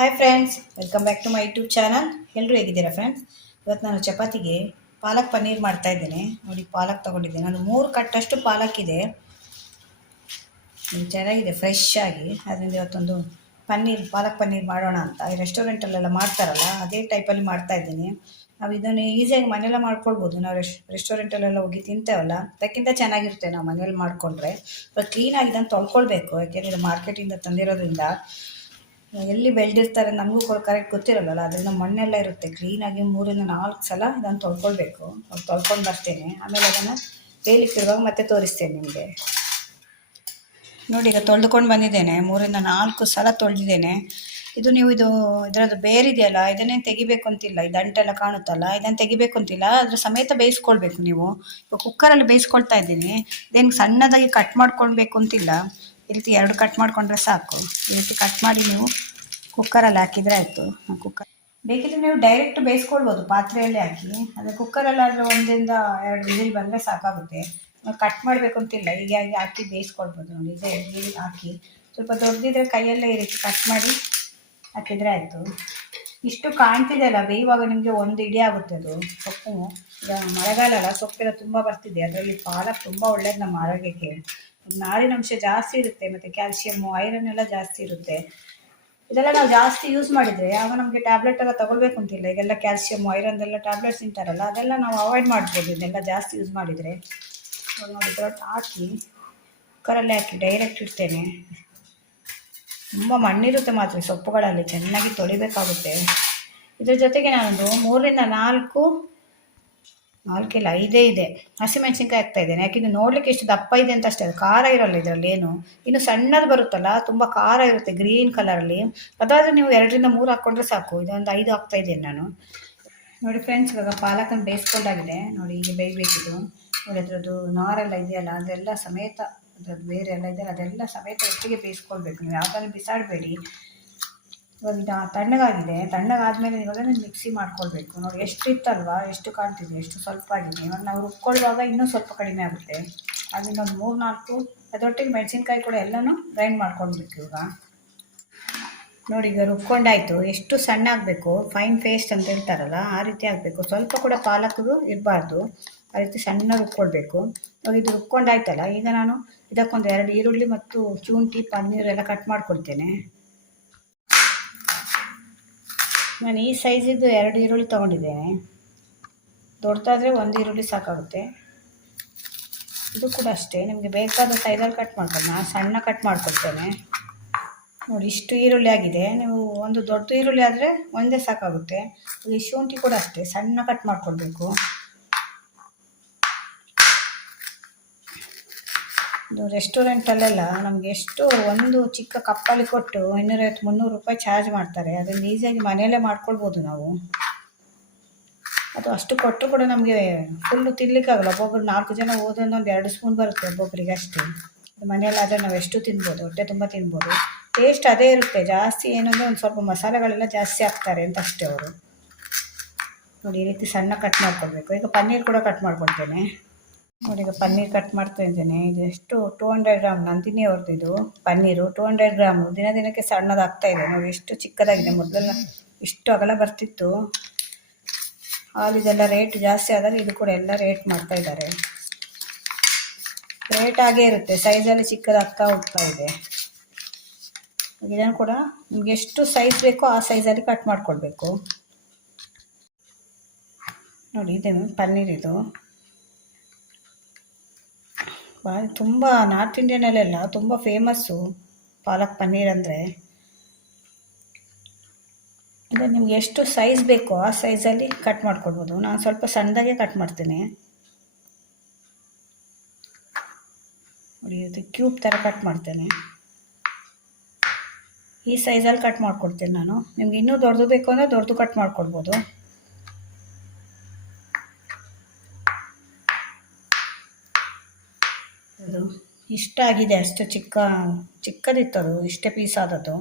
Hi friends, welcome back to my YouTube channel. ಎಲ್ಲರೂ ಹೇಗಿದ್ದೀರಾ friends? ಇವತ್ತು ನಾನು ಚಪಾತಿಗೆ ಪಾಲಕ್ ಪನ್ನೀರ್ ಮಾಡ್ತಾ ಇದ್ದೇನೆ. ನೋಡಿ, ಪಾಲಕ್ ತೊಗೊಂಡಿದ್ದೇನೆ. ನಾನು 3 ಕಟ್ಟಷ್ಟು ಪಾಲಕ್ ಇದೆ. ಚೆನ್ನಾಗಿದೆ, ಫ್ರೆಶ್ ಆಗಿ. ಅದರಿಂದ ಇವತ್ತೊಂದು ಪಾಲಕ್ ಪನ್ನೀರ್ ಮಾಡೋಣ ಅಂತ. ಈ ರೆಸ್ಟೋರೆಂಟಲ್ಲೆಲ್ಲ ಮಾಡ್ತಾರಲ್ಲ, ಅದೇ ಟೈಪಲ್ಲಿ ಮಾಡ್ತಾ ಇದ್ದೀನಿ. ನಾವು ಇದನ್ನು ಈಸಿಯಾಗಿ ಮನೆಯಲ್ಲ ಮಾಡ್ಕೊಳ್ಬೋದು. ನಾವು ರೆಸ್ಟೋರೆಂಟಲ್ಲೆಲ್ಲ ಹೋಗಿ ತಿಂತೇವಲ್ಲ, ಅದಕ್ಕಿಂತ ಚೆನ್ನಾಗಿರುತ್ತೆ ನಾವು ಮನೇಲಿ ಮಾಡಿಕೊಂಡ್ರೆ. ಕ್ಲೀನಾಗಿ ಇದನ್ನು ತೊಳ್ಕೊಳ್ಬೇಕು, ಯಾಕೆಂದರೆ ಇದು ಮಾರ್ಕೆಟಿಂದ ತಂದಿರೋದ್ರಿಂದ ಎಲ್ಲಿ ಬೆಳೆದಿರ್ತಾರೆ ನಮಗೂ ಕರೆಕ್ಟ್ ಗೊತ್ತಿರಲ್ಲ. ಅದರಿಂದ ಮಣ್ಣೆಲ್ಲ ಇರುತ್ತೆ. ಕ್ಲೀನಾಗಿ 3-4 ಸಲ ಇದನ್ನು ತೊಳ್ಕೊಳ್ಬೇಕು. ತೊಳ್ಕೊಂಡು ಬರ್ತೇನೆ. ಆಮೇಲೆ ಅದನ್ನು ಬೇಯಲಿಕ್ಕಿರುವಾಗ ಮತ್ತೆ ತೋರಿಸ್ತೇನೆ ನಿಮಗೆ. ನೋಡಿ, ಈಗ ತೊಳೆದುಕೊಂಡು ಬಂದಿದ್ದೇನೆ. 3-4 ಸಲ ತೊಳೆದಿದ್ದೇನೆ. ನೀವು ಇದರದ್ದು ಬೇರಿದೆಯಲ್ಲ, ಇದನ್ನೇ ತೆಗಿಬೇಕು ಅಂತಿಲ್ಲ. ಈ ದಂಟೆಲ್ಲ ಕಾಣುತ್ತಲ್ಲ, ಇದನ್ನು ತೆಗಿಬೇಕು ಅಂತಿಲ್ಲ. ಅದ್ರ ಸಮೇತ ಬೇಯಿಸ್ಕೊಳ್ಬೇಕು ನೀವು. ಈಗ ಕುಕ್ಕರಲ್ಲಿ ಬೇಯಿಸ್ಕೊಳ್ತಾ ಇದ್ದೀನಿ. ಇದೇನು ಸಣ್ಣದಾಗಿ ಕಟ್ ಮಾಡ್ಕೊಳ್ಬೇಕು ಅಂತಿಲ್ಲ. ಈ ರೀತಿ 2 ಕಟ್ ಮಾಡಿಕೊಂಡ್ರೆ ಸಾಕು. ಈ ರೀತಿ ಕಟ್ ಮಾಡಿ ನೀವು ಕುಕ್ಕರಲ್ಲಿ ಹಾಕಿದರೆ ಆಯಿತು. ಬೇಕಿದ್ರೆ ನೀವು ಡೈರೆಕ್ಟ್ ಬೇಯಿಸ್ಕೊಳ್ಬೋದು ಪಾತ್ರೆಯಲ್ಲೇ ಹಾಕಿ. ಆದರೆ ಕುಕ್ಕರಲ್ಲಾದರೆ 1-2 ವಿಸಿಲ್ ಬಂದರೆ ಸಾಕಾಗುತ್ತೆ. ಕಟ್ ಮಾಡಬೇಕು ಅಂತಿಲ್ಲ, ಹೀಗಾಗಿ ಹಾಕಿ ಬೇಯಿಸ್ಕೊಳ್ಬೋದು. ನೋಡಿ, ಇದೇ ವಿಸಿಲ್ ಹಾಕಿ ಸ್ವಲ್ಪ ದೊಡ್ಡದಿದ್ರೆ ಕೈಯಲ್ಲೇ ಈ ರೀತಿ ಕಟ್ ಮಾಡಿ ಹಾಕಿದರೆ ಆಯಿತು. ಇಷ್ಟು ಕಾಣ್ತಿದೆಯಲ್ಲ, ಬೇಯುವಾಗ ನಿಮಗೆ 1 ಇಡಿ ಆಗುತ್ತೆ. ಅದು ಸೊಪ್ಪು ಈಗ ಮಳೆಗಾಲ ಅಲ್ಲ, ಸೊಪ್ಪೆಲ್ಲ ತುಂಬ ಬರ್ತಿದೆ. ಅದರಲ್ಲಿ ಪಾಲಕ್ ತುಂಬ ಒಳ್ಳೇದು ನಮ್ಮ ಆರೋಗ್ಯಕ್ಕೆ. ನಾರಿನಂಶ ಜಾಸ್ತಿ ಇರುತ್ತೆ, ಮತ್ತು ಕ್ಯಾಲ್ಸಿಯಮ್ಮು, ಐರನ್ ಎಲ್ಲ ಜಾಸ್ತಿ ಇರುತ್ತೆ. ಇದೆಲ್ಲ ನಾವು ಜಾಸ್ತಿ ಯೂಸ್ ಮಾಡಿದರೆ ಆಗ ನಮಗೆ ಟ್ಯಾಬ್ಲೆಟ್ ಎಲ್ಲ ತೊಗೊಳ್ಬೇಕು ಅಂತಿಲ್ಲ. ಈಗೆಲ್ಲ ಕ್ಯಾಲ್ಸಿಯಮ್ಮು, ಐರನ್ದೆಲ್ಲ ಟ್ಯಾಬ್ಲೆಟ್ಸ್ ತಿಂತಾರಲ್ಲ, ಅದೆಲ್ಲ ನಾವು ಅವಾಯ್ಡ್ ಮಾಡ್ಬೋದು ಇದೆಲ್ಲ ಜಾಸ್ತಿ ಯೂಸ್ ಮಾಡಿದರೆ. ನೋಡಿ, ಹಾಕಿ ಕುಕ್ಕರಲ್ಲೇ ಹಾಕಿ ಡೈರೆಕ್ಟ್ ಇಡ್ತೇನೆ. ತುಂಬ ಮಣ್ಣಿರುತ್ತೆ ಮಾತ್ರ ಸೊಪ್ಪುಗಳಲ್ಲಿ, ಚೆನ್ನಾಗಿ ತೊಳಿಬೇಕಾಗುತ್ತೆ. ಇದ್ರ ಜೊತೆಗೆ ನಾನು 3-4 ಇದೆ ಹಸಿಮೆಣಸಿನ್ಕಾಯಿ ಹಾಕ್ತಾ ಇದ್ದೇನೆ. ಯಾಕೆಂದರೆ ನೋಡಲಿಕ್ಕೆ ಎಷ್ಟು ದಪ್ಪ ಇದೆ ಅಂತ ಅಷ್ಟೇ, ಅದು ಖಾರ ಇರೋಲ್ಲ ಇದರಲ್ಲಿ ಏನು. ಇನ್ನು ಸಣ್ಣದು ಬರುತ್ತಲ್ಲ, ತುಂಬ ಖಾರ ಇರುತ್ತೆ ಗ್ರೀನ್ ಕಲರಲ್ಲಿ. ಅದಾದರೆ ನೀವು 2-3 ಹಾಕ್ಕೊಂಡ್ರೆ ಸಾಕು. ಇದೊಂದು 5 ಹಾಕ್ತಾ ಇದ್ದೇನೆ ನಾನು. ನೋಡಿ ಫ್ರೆಂಡ್ಸ್, ಇವಾಗ ಪಾಲಕನ್ನು ಬೇಯಿಸ್ಕೊಂಡಾಗಿದೆ. ನೋಡಿ, ಹೀಗೆ ಬೇಯಬೇಕಿದು. ನೋಡಿ, ಅದರದ್ದು ನಾರೆಲ್ಲ ಇದೆಯಲ್ಲ, ಅದೆಲ್ಲ ಸಮೇತ, ಅದ್ರದ್ದು ಬೇರೆ ಎಲ್ಲ ಇದೆಯಲ್ಲ, ಅದೆಲ್ಲ ಸಮೇತ ಒಟ್ಟಿಗೆ ಬೇಯಿಸ್ಕೊಳ್ಬೇಕು. ನೀವು ಯಾವುದನ್ನು ಬಿಸಾಡಬೇಡಿ. ಇವಾಗ ತಣ್ಣಗಾದ್ಮೇಲೆ ಇವಾಗ ಮಿಕ್ಸಿ ಮಾಡ್ಕೊಳ್ಬೇಕು. ನೋಡಿ, ಎಷ್ಟು ಇತ್ತಲ್ವಾ, ಎಷ್ಟು ಕಾಣ್ತಿದೆ, ಎಷ್ಟು ಸ್ವಲ್ಪ ಆಗಿದೆ. ಇವಾಗ ನಾವು ರುಬ್ಕೊಳ್ಳುವಾಗ ಇನ್ನೂ ಸ್ವಲ್ಪ ಕಡಿಮೆ ಆಗುತ್ತೆ. ಅದರಿಂದ ಒಂದು 3-4 ಅದರೊಟ್ಟಿಗೆ ಮೆಣಸಿನ್ಕಾಯಿ ಕೂಡ ಎಲ್ಲನೂ ಗ್ರೈಂಡ್ ಮಾಡ್ಕೊಳ್ಬೇಕು. ಇವಾಗ ನೋಡಿ, ಈಗ ರುಬ್ಕೊಂಡಾಯಿತು. ಎಷ್ಟು ಸಣ್ಣ ಆಗಬೇಕು, ಫೈನ್ ಪೇಸ್ಟ್ ಅಂತ ಹೇಳ್ತಾರಲ್ಲ, ಆ ರೀತಿ ಆಗಬೇಕು. ಸ್ವಲ್ಪ ಕೂಡ ಪಾಲಕದು ಇರಬಾರ್ದು, ಆ ರೀತಿ ಸಣ್ಣ ರುಬ್ಕೊಳ್ಬೇಕು. ಇವಾಗ ಇದು ರುಬ್ಕೊಂಡಾಯ್ತಲ್ಲ, ಈಗ ನಾನು ಇದಕ್ಕೊಂದು 2 ಈರುಳ್ಳಿ ಮತ್ತು ಶುಂಠಿ, ಪನ್ನೀರ್ ಎಲ್ಲ ಕಟ್ ಮಾಡ್ಕೊಳ್ತೇನೆ. ನಾನು ಈ ಸೈಜಿದ್ದು 2 ಈರುಳ್ಳಿ ತೊಗೊಂಡಿದ್ದೇನೆ. ದೊಡ್ಡದಾದರೆ 1 ಈರುಳ್ಳಿ ಸಾಕಾಗುತ್ತೆ. ಇದು ಕೂಡ ಅಷ್ಟೇ, ನಿಮಗೆ ಬೇಕಾದ ಸೈಜಲ್ಲಿ ಕಟ್ ಮಾಡ್ಕೊಂಡು. ನಾನು ಸಣ್ಣ ಕಟ್ ಮಾಡ್ಕೊಳ್ತೇನೆ. ನೋಡಿ, ಇಷ್ಟು ಈರುಳ್ಳಿ ಆಗಿದೆ. ನೀವು ಒಂದು ದೊಡ್ಡ ಈರುಳ್ಳಿ ಆದರೆ ಒಂದೇ ಸಾಕಾಗುತ್ತೆ. ಈ ಶುಂಠಿ ಕೂಡ ಅಷ್ಟೇ, ಸಣ್ಣ ಕಟ್ ಮಾಡ್ಕೊಳ್ಬೇಕು. ಇದು ರೆಸ್ಟೋರೆಂಟಲ್ಲೆಲ್ಲ ನಮಗೆ ಎಷ್ಟು ಒಂದು ಚಿಕ್ಕ ಕಪ್ಪಲ್ಲಿ ಕೊಟ್ಟು 250-300 ರೂಪಾಯಿ ಚಾರ್ಜ್ ಮಾಡ್ತಾರೆ. ಅದನ್ನು ಈಸಿಯಾಗಿ ಮನೆಯಲ್ಲೇ ಮಾಡ್ಕೊಳ್ಬೋದು ನಾವು. ಅದು ಅಷ್ಟು ಕೊಟ್ಟರು ಕೂಡ ನಮಗೆ ಫುಲ್ಲು ತಿನ್ನಲಿಕ್ಕಾಗಲ್ಲ. ಒಬ್ಬೊಬ್ಬರು 4 ಜನ ಹೋದ್ರೆ ಒಂದು 2 ಸ್ಪೂನ್ ಬರುತ್ತೆ ಒಬ್ಬೊಬ್ಬರಿಗೆ ಅಷ್ಟೇ. ಮನೆಯಲ್ಲಾದರೆ ನಾವು ಎಷ್ಟು ತಿನ್ಬೋದು, ಹೊಟ್ಟೆ ತುಂಬ ತಿನ್ಬೋದು. ಟೇಸ್ಟ್ ಅದೇ ಇರುತ್ತೆ. ಜಾಸ್ತಿ ಏನಂದರೆ ಒಂದು ಸ್ವಲ್ಪ ಮಸಾಲೆಗಳೆಲ್ಲ ಜಾಸ್ತಿ ಹಾಕ್ತಾರೆ ಅಂತ ಅಷ್ಟೇ ಅವರು. ನೋಡಿ, ಈ ರೀತಿ ಸಣ್ಣ ಕಟ್ ಮಾಡ್ಕೊಳ್ಬೇಕು. ಈಗ ಪನ್ನೀರ್ ಕೂಡ ಕಟ್ ಮಾಡ್ಕೊಳ್ತೇನೆ. ನೋಡಿ, ಈಗ ಪನ್ನೀರ್ ಕಟ್ ಮಾಡ್ತಾ ಇದ್ದೇನೆ. ಇದು ಎಷ್ಟು 200 ಗ್ರಾಮ್ ನಂದಿನಿ ಅವ್ರದ್ದು ಇದು ಪನ್ನೀರು. 200 ಗ್ರಾಮು ದಿನಕ್ಕೆ ಸಣ್ಣದಾಗ್ತಾ ಇದೆ. ನೋಡಿ, ಎಷ್ಟು ಚಿಕ್ಕದಾಗಿದೆ. ಮೊದಲೆಲ್ಲ ಇಷ್ಟು ಅಗಲ ಬರ್ತಿತ್ತು. ಇದೆಲ್ಲ ರೇಟ್ ಜಾಸ್ತಿ ಆದರೆ ಇದು ಕೂಡ ಎಲ್ಲ ರೇಟ್ ಮಾಡ್ತಾ ಇದ್ದಾರೆ. ರೇಟ್ ಆಗೇ ಇರುತ್ತೆ, ಸೈಜಲ್ಲಿ ಚಿಕ್ಕದಾಗ್ತಾ ಹೋಗ್ತಾ ಇದೆ. ಇದನ್ನು ಕೂಡ ನಿಮ್ಗೆ ಎಷ್ಟು ಸೈಜ್ ಬೇಕೋ ಆ ಸೈಜಲ್ಲಿ ಕಟ್ ಮಾಡ್ಕೊಳ್ಬೇಕು. ನೋಡಿ, ಇದೇನು ಪನ್ನೀರ್, ಇದು ತುಂಬ ನಾರ್ತ್ ಇಂಡಿಯನಲ್ಲೆಲ್ಲ ತುಂಬ ಫೇಮಸ್ಸು ಪಾಲಕ್ ಪನ್ನೀರ್ ಅಂದರೆ. ಇದು ನಿಮ್ಗೆ ಎಷ್ಟು ಸೈಜ್ ಬೇಕೋ ಆ ಸೈಜಲ್ಲಿ ಕಟ್ ಮಾಡ್ಕೊಳ್ಬೋದು. ನಾನು ಸ್ವಲ್ಪ ಸಣ್ಣದಾಗೆ ಕಟ್ ಮಾಡ್ತೇನೆ. ನೋಡಿ, ಇದು ಕ್ಯೂಬ್ ಥರ ಕಟ್ ಮಾಡ್ತೇನೆ. ಈ ಸೈಜಲ್ಲಿ ಕಟ್ ಮಾಡ್ಕೊಡ್ತೇನೆ ನಾನು. ನಿಮ್ಗೆ ಇನ್ನೂ ದೊಡ್ಡದು ಬೇಕು ಅಂದರೆ ದೊಡ್ಡದು ಕಟ್ ಮಾಡ್ಕೊಳ್ಬೋದು. ಅದು ಇಷ್ಟಾಗಿದೆ, ಅಷ್ಟು ಚಿಕ್ಕದಿತ್ತದು, ಇಷ್ಟೇ ಪೀಸ್ ಆದದ್ದು.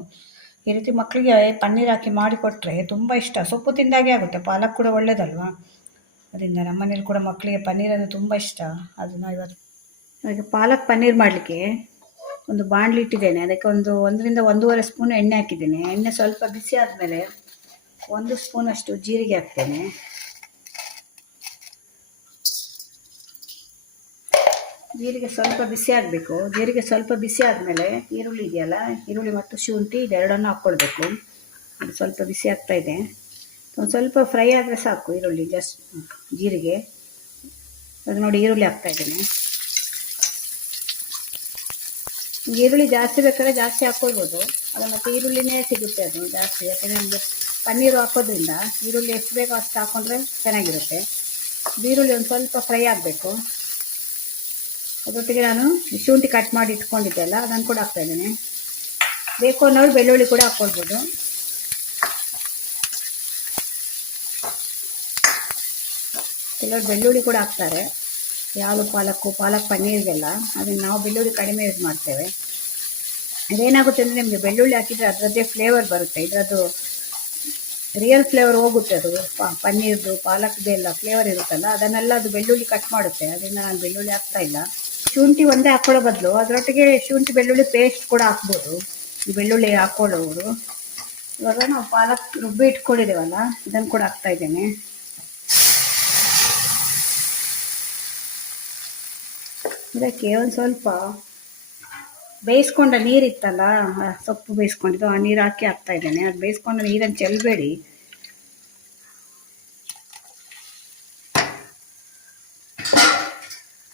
ಈ ರೀತಿ ಮಕ್ಕಳಿಗೆ ಪನ್ನೀರ್ ಹಾಕಿ ಮಾಡಿಕೊಟ್ರೆ ತುಂಬ ಇಷ್ಟ. ಸೊಪ್ಪು ತಿಂದಾಗೆ ಆಗುತ್ತೆ. ಪಾಲಕ್ ಕೂಡ ಒಳ್ಳೇದಲ್ವಾ, ಅದರಿಂದ ನಮ್ಮ ಮನೇಲಿ ಕೂಡ ಮಕ್ಕಳಿಗೆ ಪನ್ನೀರ್ ಅಂದರೆ ತುಂಬ ಇಷ್ಟ. ಅದನ್ನು ಇವತ್ತು ಪಾಲಕ್ ಪನ್ನೀರ್ ಮಾಡಲಿಕ್ಕೆ ಒಂದು ಬಾಣಲಿ ಇಟ್ಟಿದ್ದೇನೆ. ಅದಕ್ಕೆ ಒಂದರಿಂದ 1.5 ಸ್ಪೂನ್ ಎಣ್ಣೆ ಹಾಕಿದ್ದೇನೆ. ಎಣ್ಣೆ ಸ್ವಲ್ಪ ಬಿಸಿ ಆದಮೇಲೆ 1 ಸ್ಪೂನಷ್ಟು ಜೀರಿಗೆ ಹಾಕ್ತೇನೆ. ಜೀರಿಗೆ ಸ್ವಲ್ಪ ಬಿಸಿ ಆಗಬೇಕು. ಜೀರಿಗೆ ಸ್ವಲ್ಪ ಬಿಸಿ ಆದಮೇಲೆ ಈರುಳ್ಳಿ ಇದೆಯಲ್ಲ, ಈರುಳ್ಳಿ ಮತ್ತು ಶುಂಠಿ ಇದೆರಡನ್ನು ಹಾಕ್ಕೊಳ್ಬೇಕು. ಅದು ಸ್ವಲ್ಪ ಬಿಸಿ ಆಗ್ತಾ ಇದೆ. ಒಂದು ಸ್ವಲ್ಪ ಫ್ರೈ ಆದರೆ ಸಾಕು ಈರುಳ್ಳಿ, ಜಸ್ಟ್ ಜೀರಿಗೆ. ಅದು ನೋಡಿ ಈರುಳ್ಳಿ ಹಾಕ್ತಾ ಇದ್ದೇನೆ. ಈರುಳ್ಳಿ ಜಾಸ್ತಿ ಬೇಕಾದ್ರೆ ಜಾಸ್ತಿ ಹಾಕ್ಕೊಳ್ಬೋದು. ಅದು ಮತ್ತು ಈರುಳ್ಳಿನೇ ಸಿಗುತ್ತೆ ಅದು ಜಾಸ್ತಿ, ಯಾಕೆಂದರೆ ನಮಗೆ ಪನ್ನೀರು ಹಾಕೋದ್ರಿಂದ ಈರುಳ್ಳಿ ಎಷ್ಟು ಬೇಕೋ ಅಷ್ಟು ಹಾಕ್ಕೊಂಡ್ರೆ ಚೆನ್ನಾಗಿರುತ್ತೆ. ಈರುಳ್ಳಿ ಒಂದು ಸ್ವಲ್ಪ ಫ್ರೈ ಆಗಬೇಕು. ಅದರೊಟ್ಟಿಗೆ ನಾನು ಶುಂಠಿ ಕಟ್ ಮಾಡಿ ಇಟ್ಕೊಂಡಿದ್ದೆ ಅಲ್ಲ, ಅದನ್ನು ಕೂಡ ಹಾಕ್ತಾಯಿದ್ದೇನೆ. ಬೇಕು ಅನ್ನೋರು ಬೆಳ್ಳುಳ್ಳಿ ಕೂಡ ಹಾಕ್ಕೊಳ್ಬೋದು. ಕೆಲವರು ಬೆಳ್ಳುಳ್ಳಿ ಕೂಡ ಹಾಕ್ತಾರೆ, ಯಾವುದು ಪಾಲಕ್ ಪನ್ನೀರಿಗೆಲ್ಲ. ಅದನ್ನು ನಾವು ಬೆಳ್ಳುಳ್ಳಿ ಕಡಿಮೆ ಯೂಸ್ ಮಾಡ್ತೇವೆ. ಅದೇನಾಗುತ್ತೆ ಅಂದರೆ ನಿಮಗೆ ಬೆಳ್ಳುಳ್ಳಿ ಹಾಕಿದರೆ ಅದರದ್ದೇ ಫ್ಲೇವರ್ ಬರುತ್ತೆ, ಇದರದ್ದು ರಿಯಲ್ ಫ್ಲೇವರ್ ಹೋಗುತ್ತೆ. ಅದು ಪನ್ನೀರ್ದು ಪಾಲಕ್ದು ಎಲ್ಲ ಫ್ಲೇವರ್ ಇರುತ್ತಲ್ಲ, ಅದನ್ನೆಲ್ಲ ಅದು ಬೆಳ್ಳುಳ್ಳಿ ಕಟ್ ಮಾಡುತ್ತೆ. ಅದರಿಂದ ನಾನು ಬೆಳ್ಳುಳ್ಳಿ ಹಾಕ್ತಾ ಇಲ್ಲ. ಶುಂಠಿ ಒಂದೇ ಹಾಕ್ಕೊಳ್ಳೋ ಬದಲು ಅದರೊಟ್ಟಿಗೆ ಶುಂಠಿ ಬೆಳ್ಳುಳ್ಳಿ ಪೇಸ್ಟ್ ಕೂಡ ಹಾಕ್ಬೋದು, ಈ ಬೆಳ್ಳುಳ್ಳಿ ಹಾಕ್ಕೊಳ್ಳೋರು. ಇವಾಗ ನಾವು ಪಾಲಕ್ ರುಬ್ಬಿ ಇಟ್ಕೊಂಡಿದ್ದೇವಲ್ಲ, ಇದನ್ನು ಕೂಡ ಹಾಕ್ತಾ ಇದ್ದೇನೆ. ಇದಕ್ಕೆ ಒಂದು ಸ್ವಲ್ಪ ಬೇಯಿಸ್ಕೊಂಡ ನೀರಿತ್ತಲ್ಲ, ಸೊಪ್ಪು ಬೇಯಿಸ್ಕೊಂಡಿದ್ದು, ಆ ನೀರು ಹಾಕಿ ಹಾಕ್ತಾ ಇದ್ದೇನೆ. ಅದು ಬೇಯಿಸ್ಕೊಂಡ ನೀರನ್ನು ಚೆಲ್ಲಬೇಡಿ.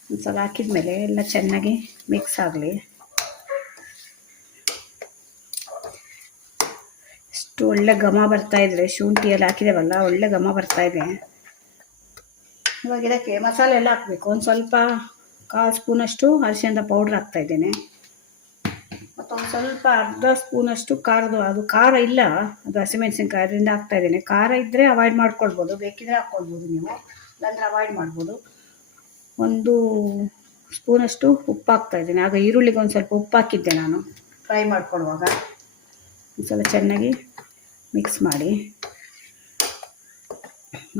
ಒಂದು ಸಲ ಹಾಕಿದ ಮೇಲೆ ಎಲ್ಲ ಚೆನ್ನಾಗಿ ಮಿಕ್ಸ್ ಆಗಲಿ. ಎಷ್ಟು ಒಳ್ಳೆ ಘಮ ಬರ್ತಾ ಇದ್ರೆ, ಶುಂಠಿ ಎಲ್ಲ ಹಾಕಿದೇವಲ್ಲ, ಒಳ್ಳೆ ಘಮ ಬರ್ತಾ ಇದೆ. ಇವಾಗ ಇದಕ್ಕೆ ಮಸಾಲೆ ಎಲ್ಲ ಹಾಕಬೇಕು. ಒಂದು ಸ್ವಲ್ಪ 1/4 ಸ್ಪೂನಷ್ಟು ಅರಿಶಿಣದ ಪೌಡ್ರ್ ಹಾಕ್ತಾ ಇದ್ದೇನೆ. ಮತ್ತು ಒಂದು ಸ್ವಲ್ಪ ಅರ್ಧ ಸ್ಪೂನಷ್ಟು ಅದು ಖಾರ ಇಲ್ಲ, ಅದು ಹಸಿಮೆಣಸಿನ್ಕಾಯಿ, ಅದರಿಂದ ಹಾಕ್ತಾ ಇದ್ದೇನೆ. ಖಾರ ಇದ್ದರೆ ಅವಾಯ್ಡ್ ಮಾಡ್ಕೊಳ್ಬೋದು, ಬೇಕಿದ್ರೆ ಹಾಕ್ಕೊಳ್ಬೋದು ನೀವು, ಇಲ್ಲಾಂದರೆ ಅವಾಯ್ಡ್ ಮಾಡ್ಬೋದು. 1 ಸ್ಪೂನಷ್ಟು ಉಪ್ಪು ಹಾಕ್ತಾ ಇದ್ದೇನೆ. ಆಗ ಈರುಳ್ಳಿಗೆ ಒಂದು ಸ್ವಲ್ಪ ಉಪ್ಪು ಹಾಕಿದ್ದೆ ನಾನು ಫ್ರೈ ಮಾಡ್ಕೊಳ್ಳುವಾಗ. ಒಂದು ಸಲ ಚೆನ್ನಾಗಿ ಮಿಕ್ಸ್ ಮಾಡಿ.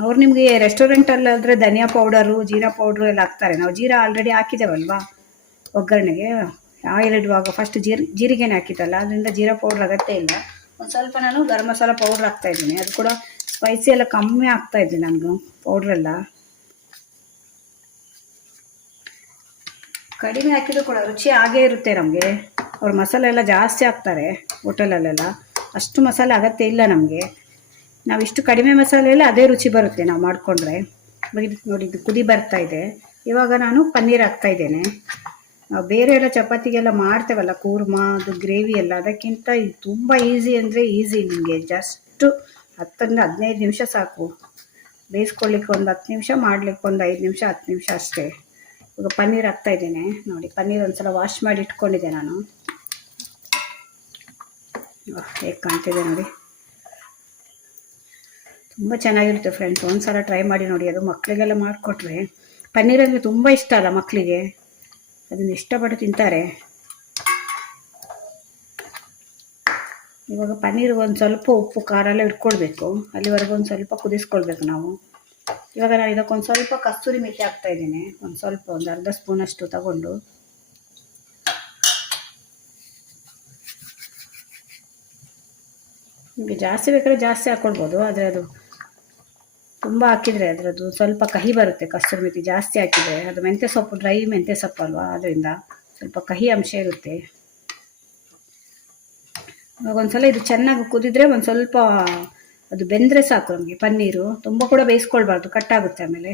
ಅವ್ರು ನಿಮಗೆ ರೆಸ್ಟೋರೆಂಟಲ್ಲಾದರೆ ಧನಿಯಾ ಪೌಡರು, ಜೀರಾ ಪೌಡ್ರು ಎಲ್ಲ ಹಾಕ್ತಾರೆ. ನಾವು ಜೀರಾ ಆಲ್ರೆಡಿ ಹಾಕಿದ್ದೇವಲ್ವ ಒಗ್ಗರಣೆಗೆ, ಆಯಿಲ್ ಇಡುವಾಗ ಫಸ್ಟ್ ಜೀರಿಗೆನೇ ಹಾಕಿದ್ದಲ್ಲ, ಅದರಿಂದ ಜೀರಾ ಪೌಡ್ರ್ ಅಗತ್ಯ ಇಲ್ಲ. ಒಂದು ಸ್ವಲ್ಪ ನಾನು ಗರಂ ಮಸಾಲ ಪೌಡ್ರ್ ಹಾಕ್ತಾಯಿದ್ದೀನಿ. ಅದು ಕೂಡ ಸ್ಪೈಸಿ ಎಲ್ಲ ಕಮ್ಮಿ ಹಾಕ್ತಾಯಿದ್ದೀನಿ ನನಗೂ ಪೌಡ್ರೆಲ್ಲ. ಕಡಿಮೆ ಹಾಕಿದ್ರು ಕೂಡ ರುಚಿ ಆಗೇ ಇರುತ್ತೆ ನಮಗೆ. ಅವ್ರು ಮಸಾಲೆ ಎಲ್ಲ ಜಾಸ್ತಿ ಹಾಕ್ತಾರೆ ಹೋಟೆಲಲ್ಲೆಲ್ಲ, ಅಷ್ಟು ಮಸಾಲೆ ಅಗತ್ಯ ಇಲ್ಲ ನಮಗೆ. ನಾವಿಷ್ಟು ಕಡಿಮೆ ಮಸಾಲೆಯಲ್ಲ ಅದೇ ರುಚಿ ಬರುತ್ತೆ ನಾವು ಮಾಡಿಕೊಂಡ್ರೆ. ನೋಡಿ ಇದು ಕುದಿ ಬರ್ತಾ ಇದೆ. ಇವಾಗ ನಾನು ಪನ್ನೀರ್ ಹಾಕ್ತಾ ಇದ್ದೇನೆ. ನಾವು ಬೇರೆ ಎಲ್ಲ ಚಪಾತಿಗೆಲ್ಲ ಮಾಡ್ತೇವಲ್ಲ ಕೂರ್ಮಾ, ಅದು ಗ್ರೇವಿ ಎಲ್ಲ, ಅದಕ್ಕಿಂತ ಇದು ತುಂಬ ಈಸಿ ಅಂದರೆ ಈಸಿ. ನಿಮಗೆ ಜಸ್ಟು 10ರಿಂದ 15 ನಿಮಿಷ ಸಾಕು. ಬೇಯಿಸ್ಕೊಳ್ಳಿಕ್ಕೆ ಒಂದು 10 ನಿಮಿಷ, ಮಾಡಲಿಕ್ಕೆ ಒಂದು 5 ನಿಮಿಷ 10 ನಿಮಿಷ ಅಷ್ಟೇ. ಇವಾಗ ಪನ್ನೀರ್ ಹಾಕ್ತಾ ಇದ್ದೇನೆ. ನೋಡಿ ಪನ್ನೀರ್ ಒಂದು ಸಲ ವಾಶ್ ಮಾಡಿ ಇಟ್ಕೊಂಡಿದ್ದೆ ನಾನು. ಹೇಗೆ ಕಾಣ್ತಿದೆ ನೋಡಿ, ತುಂಬ ಚೆನ್ನಾಗಿರುತ್ತೆ ಫ್ರೆಂಡ್ಸ್. ಒಂದು ಸಲ ಟ್ರೈ ಮಾಡಿ ನೋಡಿ. ಅದು ಮಕ್ಕಳಿಗೆಲ್ಲ ಮಾಡಿಕೊಟ್ರೆ, ಪನ್ನೀರ್ ಅಂದರೆ ತುಂಬ ಇಷ್ಟ ಅಲ್ಲ ಮಕ್ಕಳಿಗೆ, ಅದನ್ನು ಇಷ್ಟಪಟ್ಟು ತಿಂತಾರೆ. ಇವಾಗ ಪನ್ನೀರ್ ಒಂದು ಸ್ವಲ್ಪ ಉಪ್ಪು ಖಾರ ಎಲ್ಲ ಇಟ್ಕೊಳ್ಬೇಕು. ಅಲ್ಲಿವರೆಗೂ ಒಂದು ಸ್ವಲ್ಪ ಕುದಿಸ್ಕೊಳ್ಬೇಕು ನಾವು. ಇವಾಗ ನಾನು ಇದಕ್ಕೊಂದು ಸ್ವಲ್ಪ ಕಸ್ತೂರಿ ಮೆಥಿ ಹಾಕ್ತಾ ಇದ್ದೇನೆ. ಒಂದು ಅರ್ಧ ಸ್ಪೂನಷ್ಟು ತಗೊಂಡು, ನಿಮಗೆ ಜಾಸ್ತಿ ಬೇಕಾದ್ರೆ ಜಾಸ್ತಿ ಹಾಕ್ಕೊಳ್ಬೋದು. ಆದರೆ ಅದು ತುಂಬ ಹಾಕಿದರೆ ಅದರದ್ದು ಸ್ವಲ್ಪ ಕಹಿ ಬರುತ್ತೆ. ಕಸ್ತೂರಿ ಮೆಥಿ ಜಾಸ್ತಿ ಹಾಕಿದರೆ, ಅದು ಮೆಂತ್ಯ ಸೊಪ್ಪು, ಡ್ರೈ ಮೆಂತ್ಯ ಸೊಪ್ಪು ಅಲ್ವಾ, ಅದರಿಂದ ಸ್ವಲ್ಪ ಕಹಿ ಅಂಶ ಇರುತ್ತೆ. ಇವಾಗ ಒಂದು ಸಲ ಇದು ಚೆನ್ನಾಗಿ ಕುದಿದ್ರೆ ಒಂದು ಸ್ವಲ್ಪ ಅದು ಬೆಂದರೆ ಸಾಕು ನಮಗೆ ಪನ್ನೀರು. ತುಂಬ ಕೂಡ ಬೇಯಿಸ್ಕೊಳ್ಬಾರ್ದು, ಕಟ್ಟಾಗುತ್ತೆ ಆಮೇಲೆ.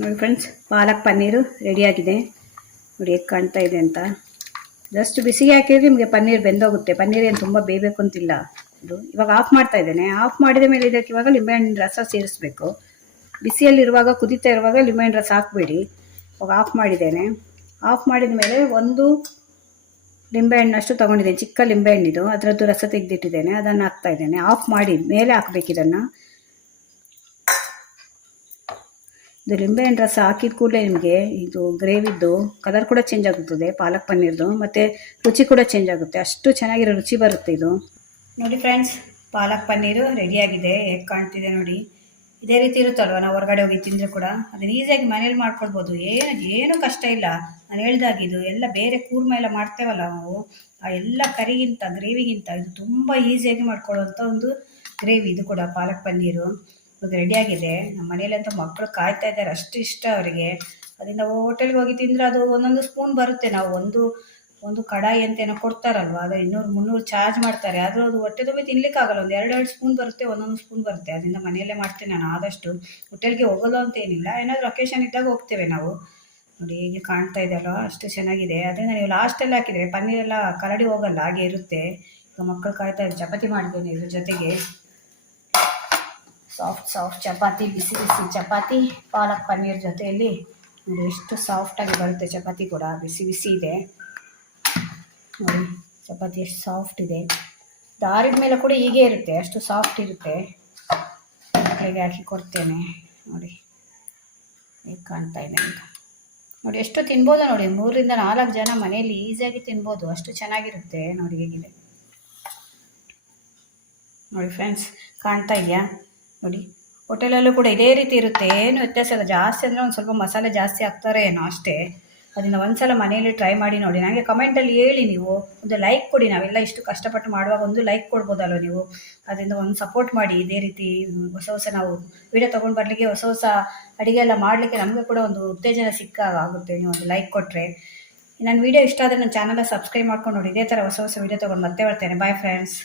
ನೋಡಿ ಫ್ರೆಂಡ್ಸ್, ಪಾಲಕ್ ಪನ್ನೀರು ರೆಡಿಯಾಗಿದೆ. ನೋಡಿ ಹೇಗೆ ಕಾಣ್ತಾ ಇದೆ ಅಂತ. ಜಸ್ಟ್ ಬಿಸಿಗೆ ಹಾಕಿದರೆ ನಿಮಗೆ ಪನ್ನೀರ್ ಬೆಂದೋಗುತ್ತೆ. ಪನ್ನೀರ್ ಏನು ತುಂಬ ಬೇಯಬೇಕು ಅಂತಿಲ್ಲ ಇದು. ಇವಾಗ ಆಫ್ ಮಾಡ್ತಾ ಇದ್ದೇನೆ. ಆಫ್ ಮಾಡಿದ ಮೇಲೆ ಇದಕ್ಕೆ ಇವಾಗ ಲಿಂಬೆಹಣ್ಣಿನ ರಸ ಸೇರಿಸಬೇಕು. ಬಿಸಿಯಲ್ಲಿರುವಾಗ, ಕುದೀತಾ ಇರುವಾಗ ಲಿಂಬೆಹಣ್ಣು ರಸ ಹಾಕಬೇಡಿ. ಇವಾಗ ಆಫ್ ಮಾಡಿದ್ದೇನೆ. ಆಫ್ ಮಾಡಿದ ಮೇಲೆ 1 ಲಿಂಬೆಹಣ್ಣಷ್ಟು ತೊಗೊಂಡಿದ್ದೇನೆ, ಚಿಕ್ಕ ಲಿಂಬೆಹಣ್ಣಿದು, ಅದರದ್ದು ರಸ ತೆಗೆದಿಟ್ಟಿದ್ದೇನೆ, ಅದನ್ನು ಹಾಕ್ತಾ ಇದ್ದೇನೆ. ಆಫ್ ಮಾಡಿ ಮೇಲೆ ಹಾಕಬೇಕು ಇದನ್ನು. ಇದು ಲಿಂಬೆಹಣ್ಣು ರಸ ಹಾಕಿದ ಕೂಡಲೇ ನಿಮಗೆ ಇದು ಗ್ರೇವಿದ್ದು ಕಲರ್ ಕೂಡ ಚೇಂಜ್ ಆಗುತ್ತದೆ, ಪಾಲಕ್ ಪನ್ನೀರ್ದು, ಮತ್ತು ರುಚಿ ಕೂಡ ಚೇಂಜ್ ಆಗುತ್ತೆ. ಅಷ್ಟು ಚೆನ್ನಾಗಿರೋ ರುಚಿ ಬರುತ್ತೆ ಇದು. ನೋಡಿ ಫ್ರೆಂಡ್ಸ್, ಪಾಲಕ್ ಪನ್ನೀರು ರೆಡಿಯಾಗಿದೆ. ಹೇಗೆ ಕಾಣ್ತಿದೆ ನೋಡಿ. ಇದೇ ರೀತಿ ಇರುತ್ತಲ್ವ, ನಾವು ಹೊರಗಡೆ ಹೋಗಿ ತಿಂದರೆ ಕೂಡ ಅದನ್ನ ಈಸಿಯಾಗಿ ಮನೇಲಿ ಮಾಡ್ಕೊಳ್ಬೋದು. ಏನು ಕಷ್ಟ ಇಲ್ಲ. ನಾನು ಹೇಳ್ದಾಗೆ ಇದು ಎಲ್ಲ ಬೇರೆ ಕೂರ್ಮ ಎಲ್ಲ ಮಾಡ್ತೇವಲ್ಲ ನಾವು, ಆ ಎಲ್ಲ ಕರಿಗಿಂತ ಗ್ರೇವಿಗಿಂತ ಇದು ತುಂಬ ಈಸಿಯಾಗಿ ಮಾಡ್ಕೊಳ್ಳುವಂಥ ಒಂದು ಗ್ರೇವಿ. ಇದು ಕೂಡ ಪಾಲಕ್ ಪನ್ನೀರು ಇವಾಗ ರೆಡಿಯಾಗಿದೆ. ನಮ್ಮ ಮನೇಲಂತೂ ಮಕ್ಕಳು ಕಾಯ್ತಾ ಇದ್ದಾರೆ, ಅಷ್ಟು ಇಷ್ಟ ಅವರಿಗೆ. ಅದರಿಂದ ಹೋಟೆಲ್ಗೆ ಹೋಗಿ ತಿಂದರೆ ಅದು ಒಂದೊಂದು ಸ್ಪೂನ್ ಬರುತ್ತೆ. ನಾವು ಒಂದು ಕಡಾಯಿ ಅಂತ ಏನೋ ಕೊಡ್ತಾರಲ್ವ, ಅದು 200-300 ಚಾರ್ಜ್ ಮಾಡ್ತಾರೆ. ಆದರೂ ಅದು ಹೊಟ್ಟೆ ತುಂಬ ತಿನ್ಲಿಕ್ಕಾಗಲ್ಲ. ಒಂದು 2 ಸ್ಪೂನ್ ಬರುತ್ತೆ, ಒಂದೊಂದು ಸ್ಪೂನ್ ಬರುತ್ತೆ. ಅದರಿಂದ ಮನೆಯಲ್ಲೇ ಮಾಡ್ತೇನೆ ನಾನು. ಆದಷ್ಟು ಹೋಟೆಲ್ಗೆ ಹೋಗೋದು ಅಂತ ಏನಿಲ್ಲ, ಏನಾದರೂ ಅಕೇಶನ್ ಇದ್ದಾಗ ಹೋಗ್ತೇವೆ ನಾವು. ನೋಡಿ ಹೇಗೆ ಕಾಣ್ತಾ ಇದೆ ಅಲ್ವಾ, ಅಷ್ಟು ಚೆನ್ನಾಗಿದೆ. ಅದರಿಂದ ನೀವು ಲಾಸ್ಟಲ್ಲಿ ಹಾಕಿದರೆ ಪನ್ನೀರೆಲ್ಲ ಕರಡಿ ಹೋಗಲ್ಲ, ಹಾಗೆ ಇರುತ್ತೆ. ಈಗ ಮಕ್ಕಳು ಕಾಯ್ತಾ ಇದ್ದಾರೆ. ಚಪಾತಿ ಮಾಡಿದ್ದೇನೆ ಇದ್ರ ಜೊತೆಗೆ, ಸಾಫ್ಟ್ ಚಪಾತಿ, ಬಿಸಿ ಬಿಸಿ ಚಪಾತಿ ಪಾಲಕ್ ಪನ್ನೀರ್ ಜೊತೆಯಲ್ಲಿ. ನೋಡಿ ಎಷ್ಟು ಸಾಫ್ಟಾಗಿ ಬರುತ್ತೆ ಚಪಾತಿ ಕೂಡ, ಬಿಸಿ ಬಿಸಿ ಇದೆ ನೋಡಿ. ಚಪಾತಿ ಎಷ್ಟು ಸಾಫ್ಟ್ ಇದೆ. ದಾರಿದ ಮೇಲೆ ಕೂಡ ಹೀಗೆ ಇರುತ್ತೆ, ಅಷ್ಟು ಸಾಫ್ಟ್ ಇರುತ್ತೆ. ಮಕ್ಕಳಿಗೆ ಹಾಕಿ ಕೊಡ್ತೇನೆ ನೋಡಿ ಹೇಗೆ ಕಾಣ್ತಾ ಇದೆ ಅಂತ. ನೋಡಿ ಎಷ್ಟು ತಿನ್ಬೋದು ನೋಡಿ, 3-4 ಜನ ಮನೆಯಲ್ಲಿ ಈಸಿಯಾಗಿ ತಿನ್ಬೋದು, ಅಷ್ಟು ಚೆನ್ನಾಗಿರುತ್ತೆ ನೋಡಿ. ಹೇಗಿದೆ ನೋಡಿ ಫ್ರೆಂಡ್ಸ್, ಕಾಣ್ತಾ ಇದೆಯಾ ನೋಡಿ. ಹೋಟೆಲಲ್ಲೂ ಕೂಡ ಇದೇ ರೀತಿ ಇರುತ್ತೆ, ಏನು ವ್ಯತ್ಯಾಸ ಇಲ್ಲ. ಜಾಸ್ತಿ ಅಂದರೆ ಒಂದು ಸ್ವಲ್ಪ ಮಸಾಲೆ ಜಾಸ್ತಿ ಹಾಕ್ತಾರೆ ಏನೋ ಅಷ್ಟೇ. ಅದನ್ನು ಒಂದ್ಸಲ ಮನೆಯಲ್ಲಿ ಟ್ರೈ ಮಾಡಿ ನೋಡಿ. ನನಗೆ ಕಮೆಂಟಲ್ಲಿ ಹೇಳಿ, ನೀವು ಒಂದು ಲೈಕ್ ಕೊಡಿ. ನಾವೆಲ್ಲ ಇಷ್ಟು ಕಷ್ಟಪಟ್ಟು ಮಾಡುವಾಗ ಒಂದು ಲೈಕ್ ಕೊಡ್ಬೋದಲ್ವ ನೀವು. ಅದರಿಂದ ಒಂದು ಸಪೋರ್ಟ್ ಮಾಡಿ. ಇದೇ ರೀತಿ ಹೊಸ ನಾವು ವಿಡಿಯೋ ತೊಗೊಂಡು ಬರಲಿಕ್ಕೆ, ಹೊಸ ಅಡುಗೆ ಎಲ್ಲ ಮಾಡಲಿಕ್ಕೆ ನಮಗೆ ಕೂಡ ಒಂದು ಉತ್ತೇಜನ ಸಿಕ್ಕಾಗುತ್ತೆ ನೀವು ಒಂದು ಲೈಕ್ ಕೊಟ್ಟರೆ. ನನ್ನ ವಿಡಿಯೋ ಇಷ್ಟ ಆದರೆ ನನ್ನ ಚಾನಲ್ ಸಬ್ಸ್ಕ್ರೈಬ್ ಮಾಡ್ಕೊಂಡು ನೋಡಿ. ಇದೇ ಥರ ಹೊಸ ವಿಡಿಯೋ ತೊಗೊಂಡು ಮತ್ತೆ ಬರ್ತೇನೆ. Bye friends.